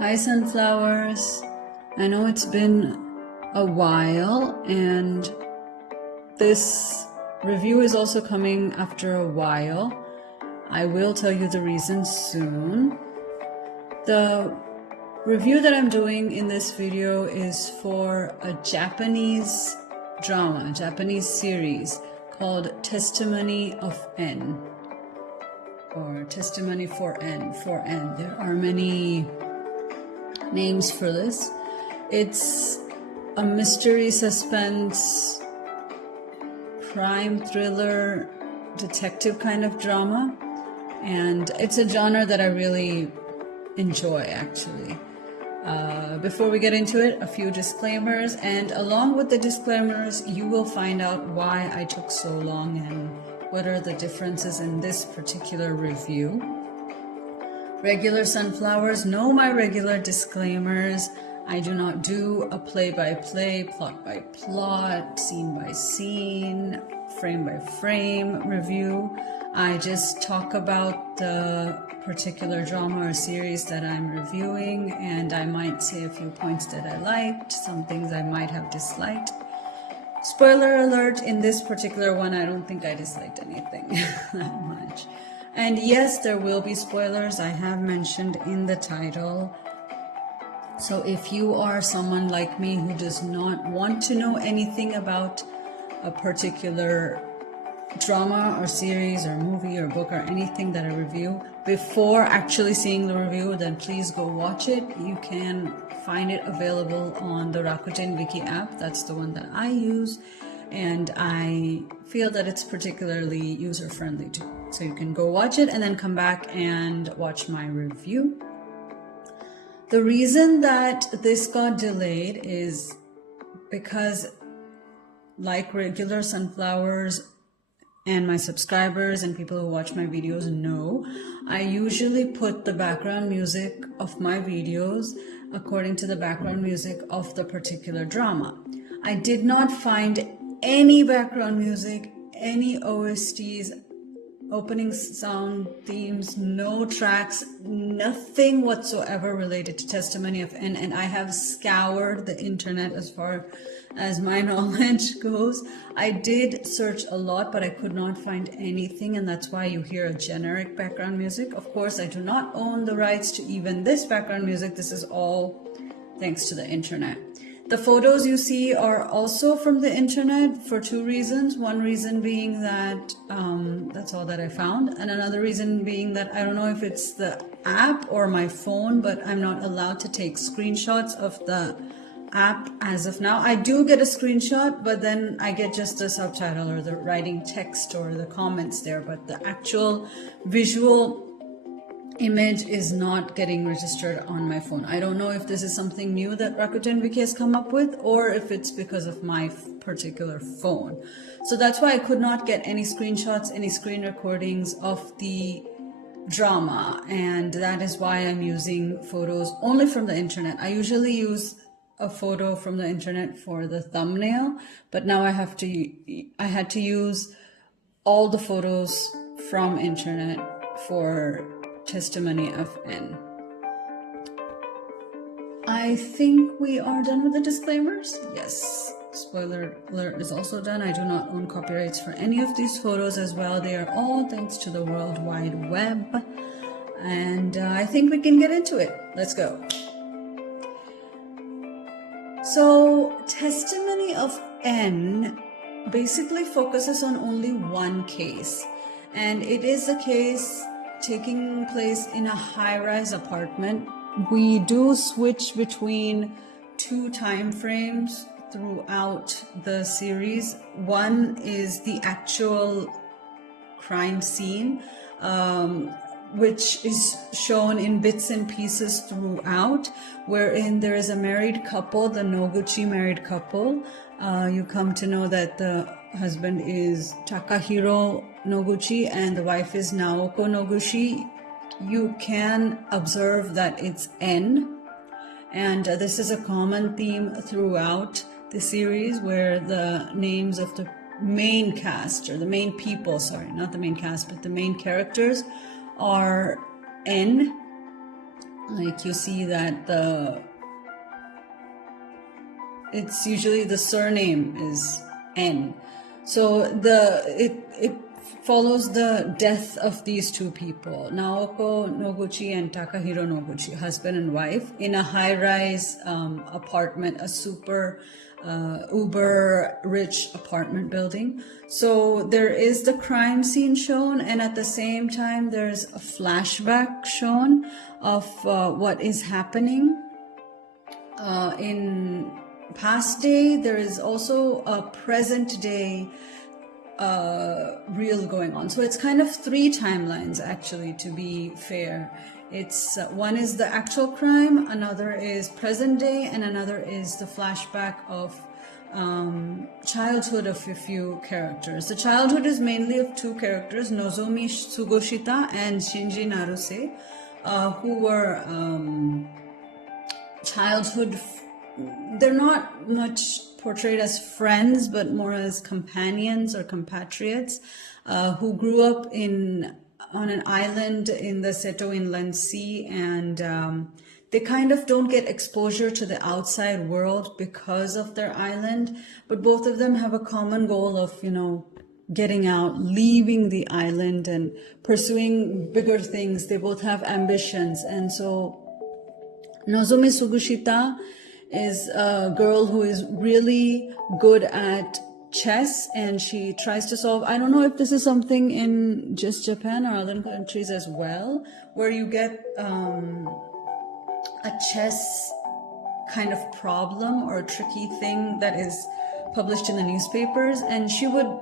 Hi Sunflowers! I know it's been a while and this review is also coming after a while. I will tell you the reason soon. The review that I'm doing in this video is for a Japanese drama, a Japanese series called Testimony of N, or Testimony for N, for N. There are many names for this. It's a mystery suspense crime thriller detective kind of drama, and it's a genre that I really enjoy actually. Before we get into it, a few disclaimers, and along with the disclaimers you will find out why I took so long and what are the differences in this particular review. Regular Sunflowers know my regular disclaimers. I do not do a play-by-play, plot-by-plot, scene-by-scene, frame-by-frame review. I just talk about the particular drama or series that I'm reviewing, and I might say a few points that I liked, some things I might have disliked. Spoiler alert, in this particular one, I don't think I disliked anything that much. And yes, there will be spoilers, I have mentioned in the title. So if you are someone like me who does not want to know anything about a particular drama or series or movie or book or anything that I review before actually seeing the review, then please go watch it. You can find it available on the Rakuten Wiki app. That's the one that I use, and I feel that it's particularly user-friendly too. So you can go watch it and then come back and watch my review. The reason that this got delayed is because, like regular Sunflowers and my subscribers and people who watch my videos know, I usually put the background music of my videos according to the background music of the particular drama. I did not find any background music, any OSTs, opening sound themes, no tracks, nothing whatsoever related to Testimony of N, and I have scoured the internet as far as my knowledge goes. I did search a lot, but I could not find anything, and that's why you hear a generic background music. Of course, I do not own the rights to even this background music. This is all thanks to the internet. The photos you see are also from the internet for two reasons. One reason being that that's all that I found, and another reason being that I don't know if it's the app or my phone, but I'm not allowed to take screenshots of the app as of now. I do get a screenshot, but then I get just the subtitle or the writing text or the comments there, but the actual visual image is not getting registered on my phone. I don't know if this is something new that Rakuten Wiki has come up with, or if it's because of my particular phone. So that's why I could not get any screenshots, any screen recordings of the drama, and that is why I'm using photos only from the internet. I usually use a photo from the internet for the thumbnail, but now I had to use all the photos from internet for Testimony of N. I think we are done with the disclaimers. Yes, spoiler alert is also done. I do not own copyrights for any of these photos as well. They are all thanks to the World Wide Web. And I think we can get into it. Let's go. So, Testimony of N basically focuses on only one case, and it is a case taking place in a high-rise apartment. We do switch between two time frames throughout the series. One is the actual crime scene, which is shown in bits and pieces throughout, wherein there is a married couple, the Noguchi married couple. You come to know that the husband is Takahiro Noguchi and the wife is Naoko Noguchi. You can observe that it's N, and this is a common theme throughout the series, where the names of the main cast, or the main people, sorry, not the main cast, but the main characters are N. Like you see that it's usually the surname is N. So it follows the death of these two people, Naoko Noguchi and Takahiro Noguchi, husband and wife, in a high-rise apartment, a super uber rich apartment building. So there is the crime scene shown, and at the same time there's a flashback shown of what is happening in past day. There is also a present day reel going on. So it's kind of three timelines, actually, to be fair. It's one is the actual crime, another is present day, and another is the flashback of childhood of a few characters. The childhood is mainly of two characters, Nozomi Sugoshita and Shinji Naruse, who were childhood. They're not much portrayed as friends, but more as companions or compatriots who grew up on an island in the Seto Inland Sea, and they kind of don't get exposure to the outside world because of their island. But both of them have a common goal of, getting out, leaving the island and pursuing bigger things. They both have ambitions. And so Nozomi Sugushita is a girl who is really good at chess, and she tries to solve, I don't know if this is something in just Japan or other countries as well, where you get a chess kind of problem or a tricky thing that is published in the newspapers, and she would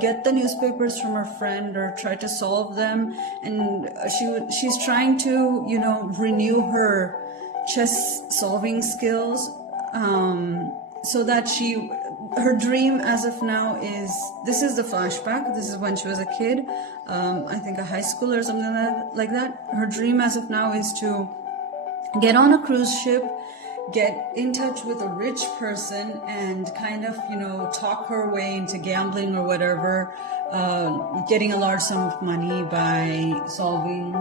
get the newspapers from her friend or try to solve them, and she's trying to renew her chess solving skills, so that her dream as of now is, this is the flashback, this is when she was a kid, I think a high schooler or something like that. Her dream as of now is to get on a cruise ship, get in touch with a rich person, and kind of talk her way into gambling or whatever, getting a large sum of money by solving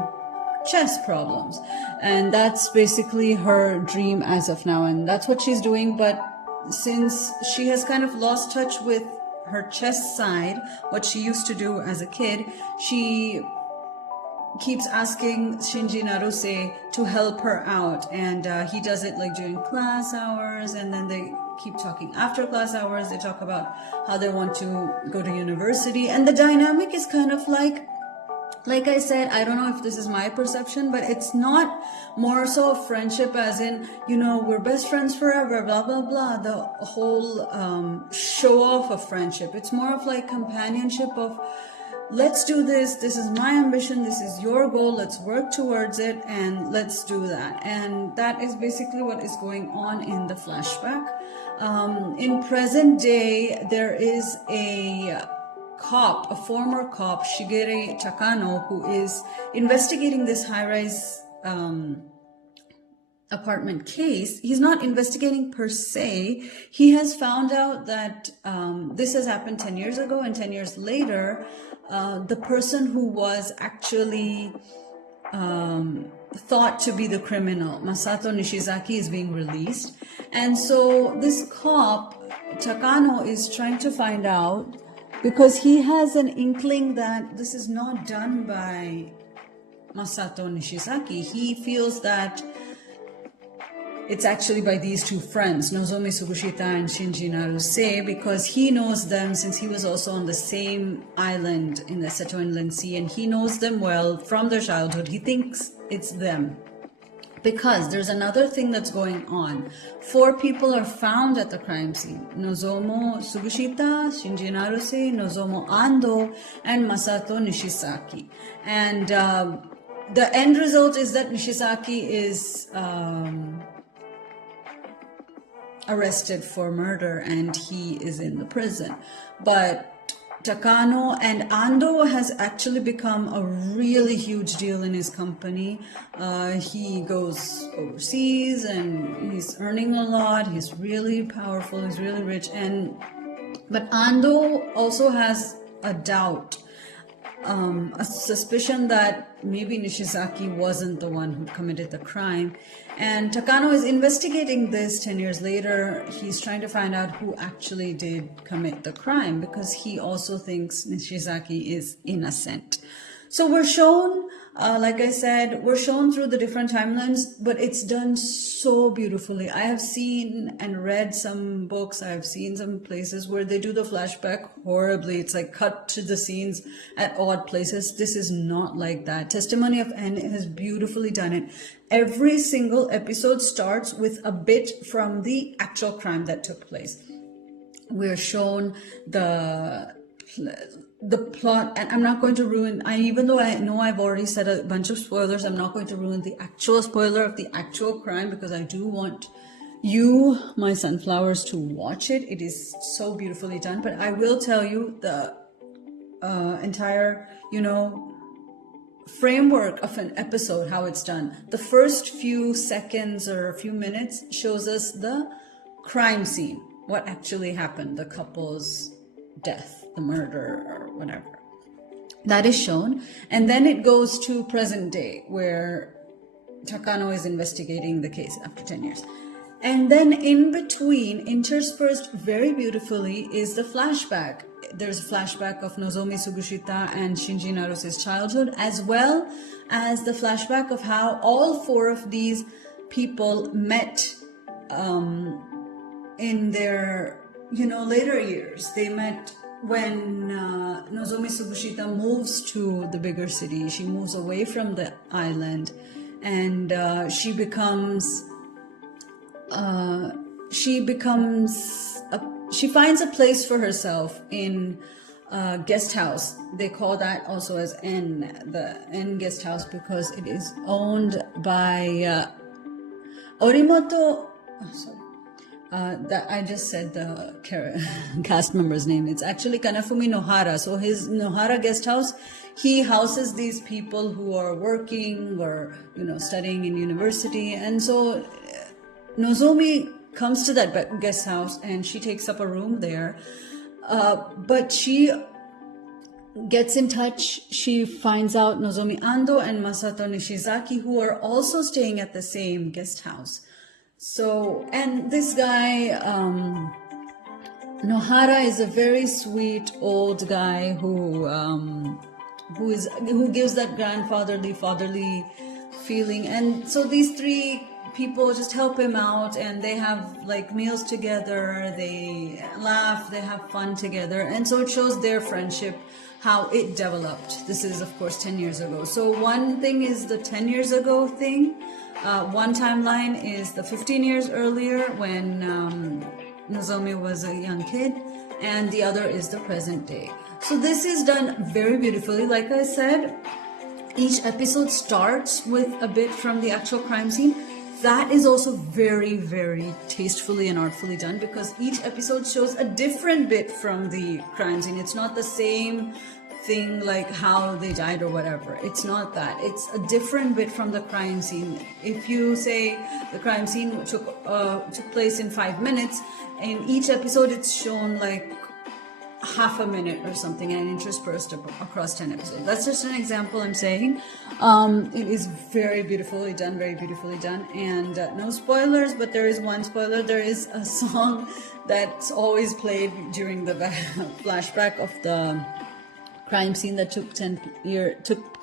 chess problems. And that's basically her dream as of now, and that's what she's doing. But since she has kind of lost touch with her chess side, what she used to do as a kid, she keeps asking Shinji Naruse to help her out, and he does it like during class hours, and then they keep talking after class hours. They talk about how they want to go to university, and the dynamic is kind of like I said, I don't know if this is my perception, but it's not more so a friendship as in, we're best friends forever, blah, blah, blah, the whole show off of friendship. It's more of like companionship of, let's do this, this is my ambition, this is your goal, let's work towards it, and let's do that. And that is basically what is going on in the flashback. In present day, there is a former cop, Shigeri Takano, who is investigating this high-rise apartment case. He's not investigating per se. He has found out that this has happened 10 years ago, and 10 years later, the person who was actually thought to be the criminal, Masato Nishizaki, is being released. And so this cop, Takano, is trying to find out, because he has an inkling that this is not done by Masato Nishizaki. He feels that it's actually by these two friends, Nozomi Sugushita and Shinji Naruse, because he knows them since he was also on the same island in the Seto Inland Sea, and he knows them well from their childhood. He thinks it's them. Because there's another thing that's going on. 4 people are found at the crime scene. Nozomo Sugushita, Shinji Naruse, Nozomo Ando, and Masato Nishizaki. And the end result is that Nishizaki is arrested for murder, and he is in the prison. But Takano and Ando has actually become a really huge deal in his company. He goes overseas and he's earning a lot. He's really powerful. He's really rich. But Ando also has a doubt a suspicion that maybe Nishizaki wasn't the one who committed the crime. And Takano is investigating this 10 years later. He's trying to find out who actually did commit the crime because he also thinks Nishizaki is innocent. So we're shown, like I said, we're shown through the different timelines, but it's done so beautifully. I have seen and read some books, I've seen some places where they do the flashback horribly. It's like cut to the scenes at odd places. This is not like that. Testimony of N has beautifully done it. Every single episode starts with a bit from the actual crime that took place. We're shown the plot, and I'm not going to ruin, even though I know I've already said a bunch of spoilers, I'm not going to ruin the actual spoiler of the actual crime because I do want you, my sunflowers, to watch it. It is so beautifully done, but I will tell you the entire, framework of an episode, how it's done. The first few seconds or a few minutes shows us the crime scene, what actually happened, the couple's death, the murder or whatever. That is shown. And then it goes to present day where Takano is investigating the case after 10 years. And then in between, interspersed very beautifully, is the flashback. There's a flashback of Nozomi Sugushita and Shinji Naruse's childhood, as well as the flashback of how all four of these people met in their, later years. They met when Nozomi Sugushita moves to the bigger city. She moves away from the island, and she finds a place for herself in a guest house. They call that also as N, the N guest house, because it is owned by Orimoto. Oh, sorry. That I just said the cast member's name. It's actually Kanafumi Nohara. So his Nohara guest house, he houses these people who are working or studying in university, and so Nozomi comes to that guest house and she takes up a room there. But she gets in touch. She finds out Nozomi Ando and Masato Nishizaki, who are also staying at the same guest house. So, and this guy, Nohara, is a very sweet old guy who gives that grandfatherly, fatherly feeling. And so these three people just help him out, and they have like meals together, they laugh, they have fun together, and so it shows their friendship, how it developed. This is of course 10 years ago. So one thing is the 10 years ago thing, one timeline is the 15 years earlier when Nozomi was a young kid, and the other is the present day. So this is done very beautifully. Like I said, each episode starts with a bit from the actual crime scene. That is also very, very tastefully and artfully done, because each episode shows a different bit from the crime scene. It's not the same thing like how they died or whatever. It's not that. It's a different bit from the crime scene. If you say the crime scene took place in 5 minutes, in each episode it's shown like half a minute or something, and interspersed across 10 episodes. That's just an example I'm saying. It is very beautifully done, and no spoilers, but there is one spoiler. There is a song that's always played during the flashback of the crime scene that took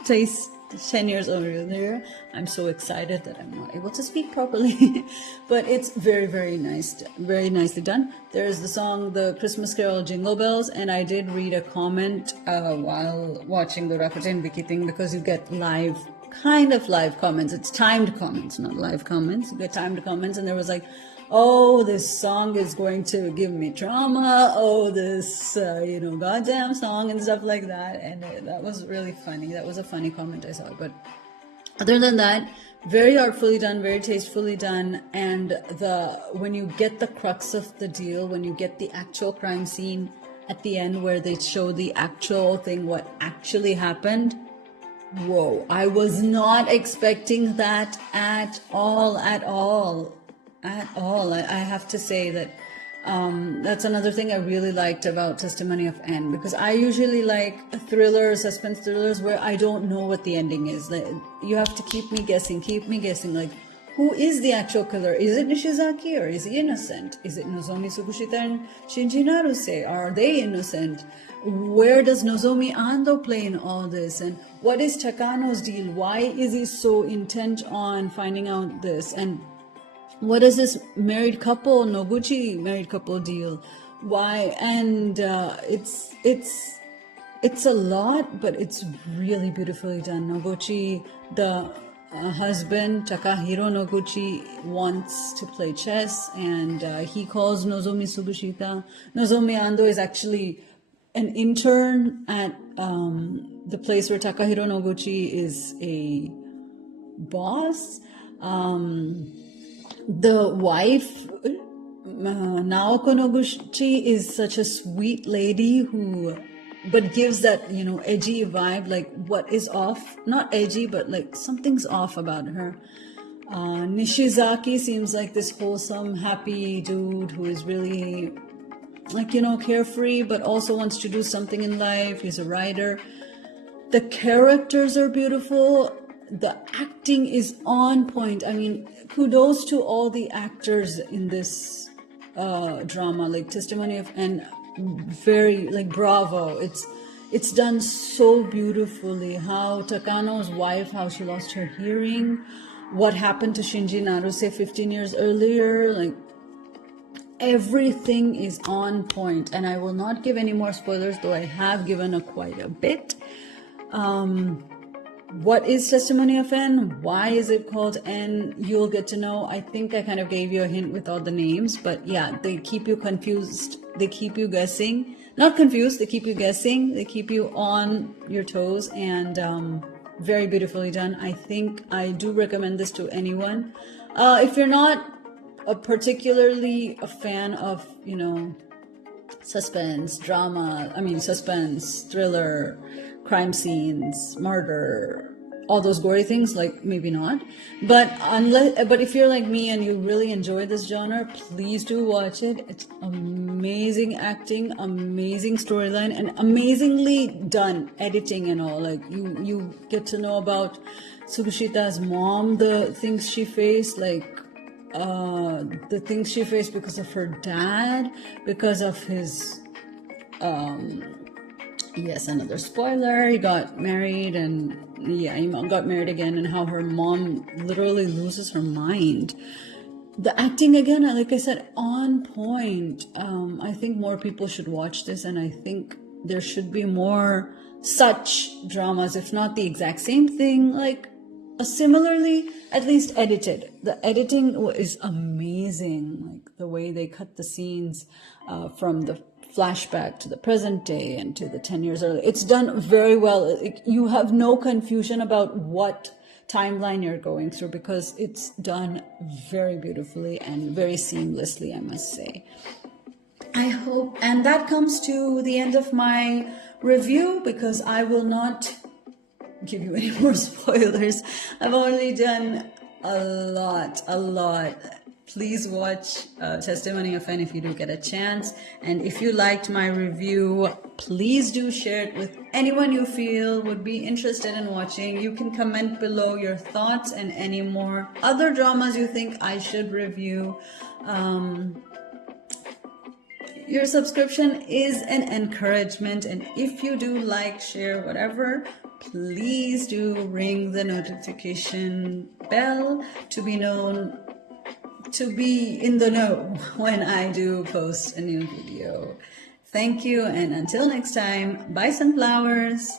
place 10 years earlier. I'm so excited that I'm not able to speak properly, but it's very, very nice, very nicely done. There's the song, the Christmas Carol Jingle Bells, and I did read a comment while watching the Rakuten Wiki thing, because you get live comments. It's timed comments, not live comments. You get timed comments, and there was like, oh, this song is going to give me trauma. Oh, this, goddamn song and stuff like that. And that was really funny. That was a funny comment I saw. But other than that, very artfully done, very tastefully done. And when you get the crux of the deal, when you get the actual crime scene at the end where they show the actual thing, what actually happened, whoa, I was not expecting that at all. I have to say that That's another thing I really liked about Testimony of N, because I usually like thrillers, suspense thrillers, where I don't know what the ending is. Like, you have to keep me guessing. Like, who is the actual killer? Is it Nishizaki, or is he innocent? Is it Nozomi Tsukushita and Shinji Naruse? Are they innocent? Where does Nozomi Ando play in all this? And what is Takano's deal? Why is he so intent on finding out this? And what is this married couple, Noguchi married couple deal? Why? And it's a lot, but it's really beautifully done. Noguchi, the husband, Takahiro Noguchi, wants to play chess, and he calls Nozomi Tsukushita. Nozomi Ando is actually an intern at the place where Takahiro Noguchi is a boss. The wife, Naoko Noguchi, is such a sweet lady but gives that, edgy vibe, like what is off, not edgy, but like something's off about her. Nishizaki seems like this wholesome, happy dude who is really, carefree, but also wants to do something in life. He's a writer. The characters are beautiful. The acting is on point. I mean, kudos to all the actors in this drama, like Testimony of, and very, like, bravo. It's done so beautifully. How Takano's wife, how she lost her hearing, what happened to Shinji Naruse 15 years earlier, like, everything is on point. And I will not give any more spoilers, though I have given quite a bit. What is Testimony of N? Why is it called N? You'll get to know. I think I kind of gave you a hint with all the names, but yeah, they keep you confused. They keep you guessing. Not confused, they keep you guessing. They keep you on your toes, and very beautifully done. I think I do recommend this to anyone. If you're not particularly a fan of, suspense, thriller, crime scenes, murder, all those gory things, like, maybe not. But if you're like me and you really enjoy this genre, please do watch it. It's amazing acting, amazing storyline, and amazingly done editing and all. Like, you get to know about Tsukushita's mom, the things she faced, like the things she faced because of her dad, because of his yes, another spoiler. He got married, and he got married again, and how her mom literally loses her mind. The acting, again, like I said, on point. I think more people should watch this, and I think there should be more such dramas, if not the exact same thing, like similarly, at least edited. The editing is amazing, like the way they cut the scenes from the flashback to the present day and to the 10 years earlier. It's done very well. You have no confusion about what timeline you're going through, because it's done very beautifully and very seamlessly, I must say. I hope, and that comes to the end of my review, because I will not give you any more spoilers. I've already done a lot. Please watch Testimony of N if you do get a chance. And if you liked my review, please do share it with anyone you feel would be interested in watching. You can comment below your thoughts and any more other dramas you think I should review. Your subscription is an encouragement, and if you do like, share, whatever, please do ring the notification bell to be in the know when I do post a new video. Thank you, and until next time, bye sunflowers!